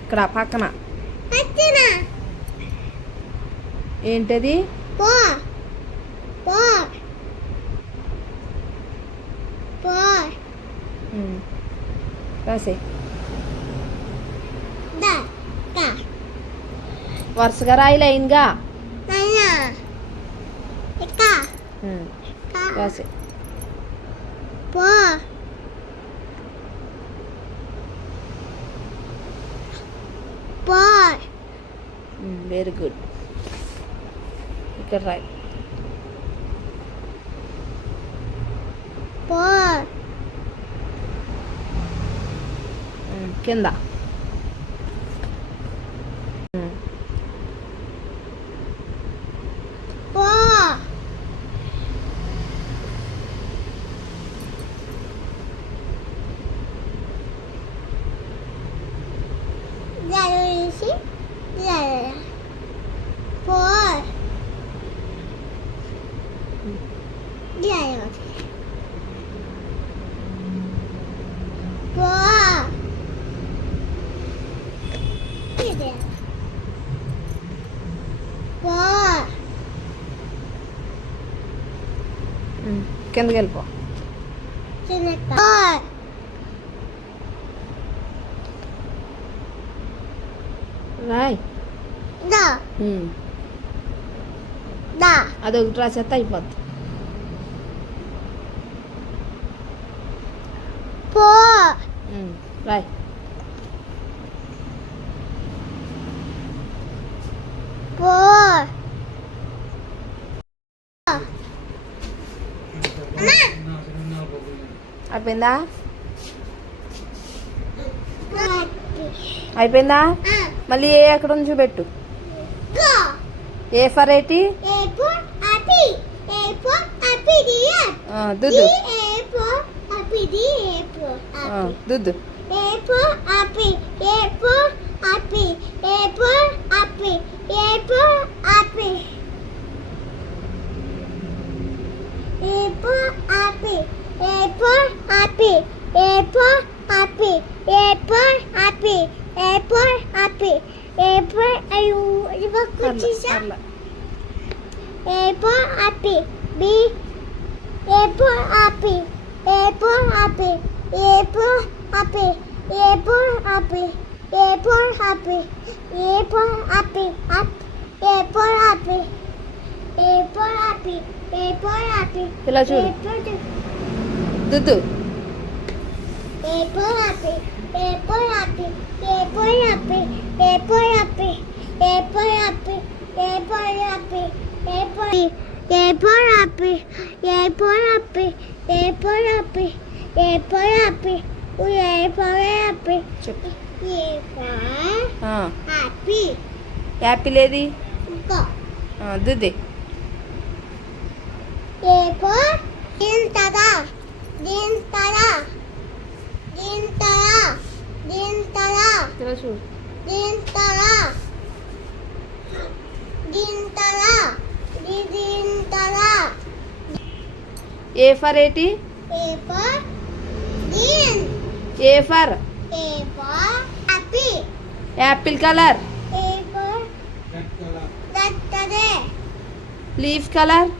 ఇక్కడ పక్కన ఏంటది? రాసే. వరుసగా రాయి లైన్గా రాసే. Very good. ఇక్కడ రాయి. కింద కిందకి వెళ్ళిపో. రాయ్. అదొకటి రాసేస్తే అయిపోద్ది. రాయ్. అయిపోయిందా? అయిపోయిందా? మళ్ళీ ఏ ఎక్కడ ఉంది చూపెట్టు. ఏ ఫర్ ఏటి? దుద్దు దుద్దు. ఇలా చూడు. దుద్దు. యాపిల్ ఏది? దుద్ది. చూడు. ఏ ఫర్ ఏటి? A for Apple colour. Leaf colour.